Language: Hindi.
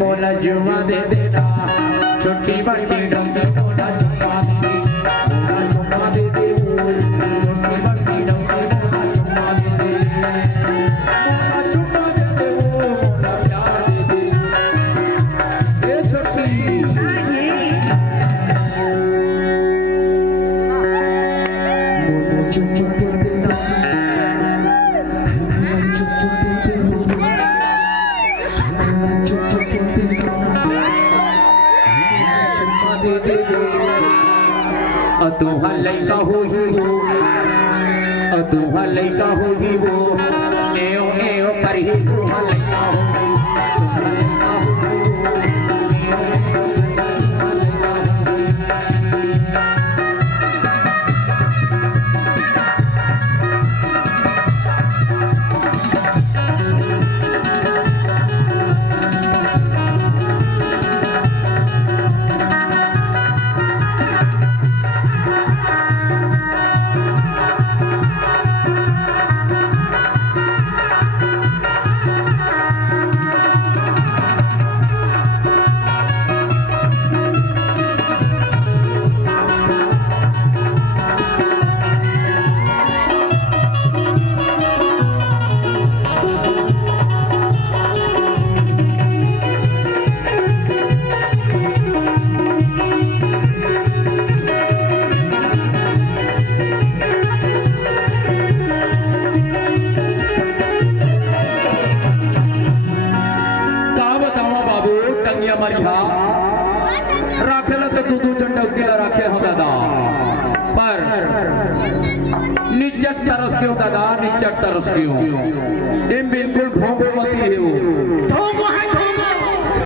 मोला जुमा दे देना छोटी बड़ी डंडी मोला जुमा दे दे मोला जुमा दे दे छोटी बड़ी डंडी मोला जुमा दे दे मोला जुमा दे दे मोला प्यार दे दे ए छोटी मोला जुमा दे देना अतुहा लइका होही हो अतुहा लइका होही हो एओ एओ करही तुहा लइका होही राखेला तो तू चंडकीला राखे हो दादा पर निचट तरस क्यों दादा निचट तरस क्यों ये बिल्कुल भोगवती है वो